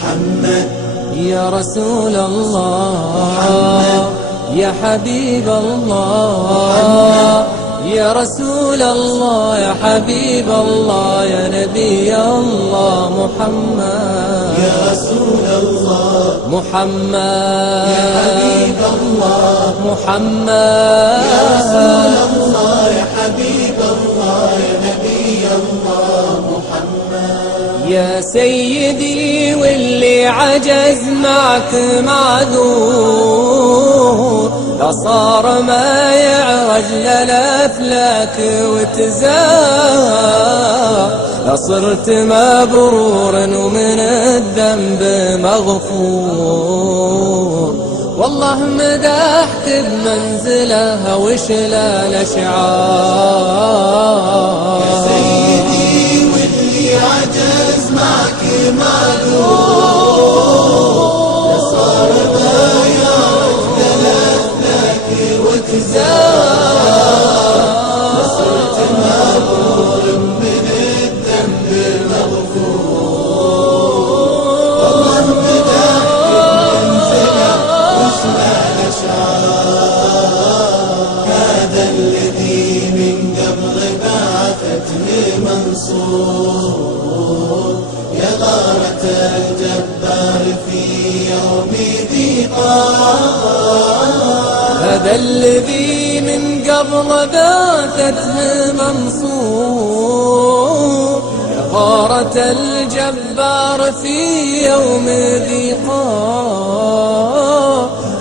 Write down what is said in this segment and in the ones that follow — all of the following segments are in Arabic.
محمد يا رسول الله محمد يا حبيب الله محمد يا رسول الله يا حبيب الله يا نبي الله محمد يا رسول الله محمد يا حبيب الله محمد يا رسول الله يا حبيب الله يا نبي الله محمد يا سيدي واللي عجز معك معذور لا صار ما يعرج للأفلاك وتزار لا صرت مبرورا ومن الذنب مغفور والله مدحت بمنزله وشلا الأشعار يا سيدي واللي عجز معك معذور صار ما يعرف للأفلاك وتزار صرت مبرور من الذنب مغفور والله مدحت بمنزله وشلا الأشعار هذا الذي من قبل بعثته منصور يا غارة الجبار في يوم ضيقات هذا الذي من قبل باتته منصور غارة الجبار في يوم ضيقات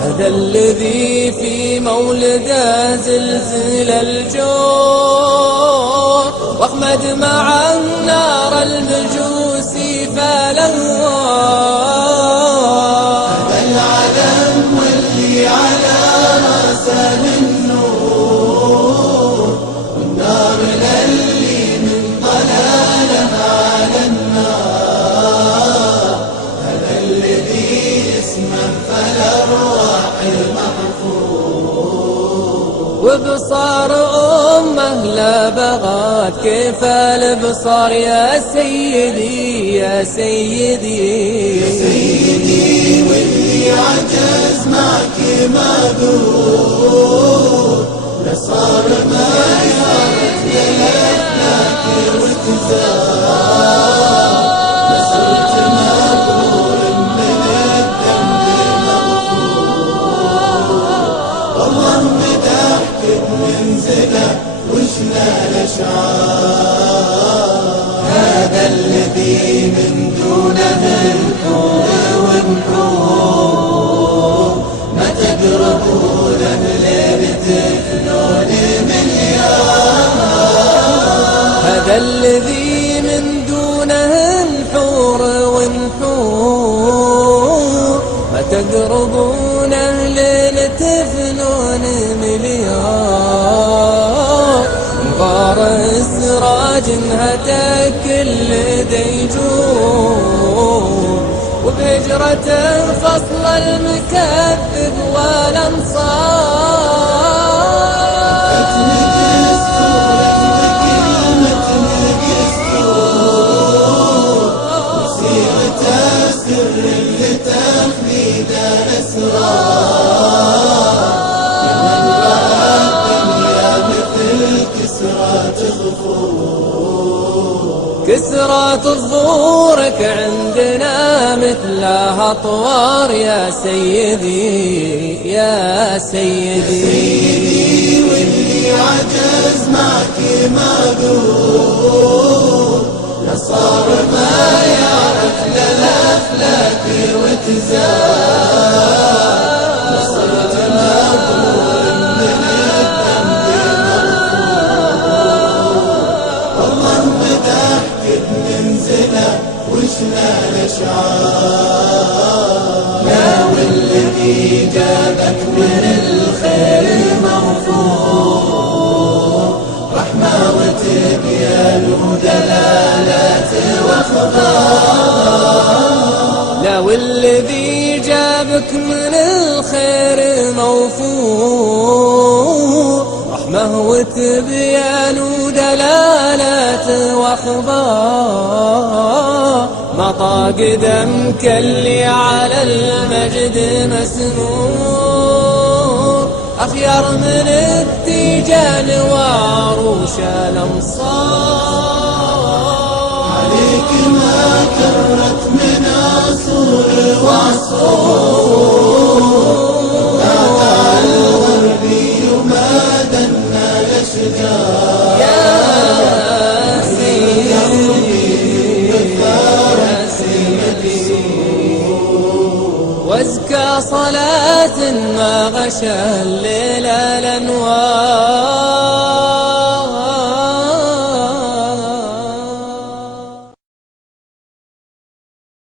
هذا الذي في مولده زلزل الجور واخمد مع النار المجوس فلوار هذا العلم واللي على راسه من نور والنار للي من ضلاله على النار هذا الذي اسمه فالأرواح المحفور وبصار أمه لا بغات كيف البصار يا سيدي يا سيدي يا سيدي واللي عجز معك معذور لصار ما يعرف للأفلاك وتزار لصرت مبرور من الذنب مغفور والله مدحت بمنزله وشنا الأشعار هذا الذي من دونه الحور والنحور ما تقربونه لين تفنون مليار هذا الذي من دونه الحور والنحور ما تقربونه لين تفنون مليار مغار السراج انهتك كل ديجور وبهجرة فصل المكذب والانصار وسيرة السر اللي تخليد الأسرار يا من رأى الدنيا مثل كسرى تغفور كسرى تظهورك عندنا مثلها أطوار يا سيدي يا سيدي سيدي واللي عجز معك معذور لصار ما يعرف للأفلاك وتزار لصرت مبرور من الذنب مغفور والله مدحت بمنزله وشنا الأشعار لا والذي جابك من الخير موفور رحمة وتبيان ودلالات واخبار لا والذي جابك من الخير موفور رحمة وتبيان ودلالات واخبار مطى قدمك اللي على المجد مسنور، أخيار من التيجان وعروش الأمصار. عليك ما كرت من عصور وعصور، نادى الغربي ما دنا الأشجار. يا وازكى صلاة ما غشى الليل الأنوار.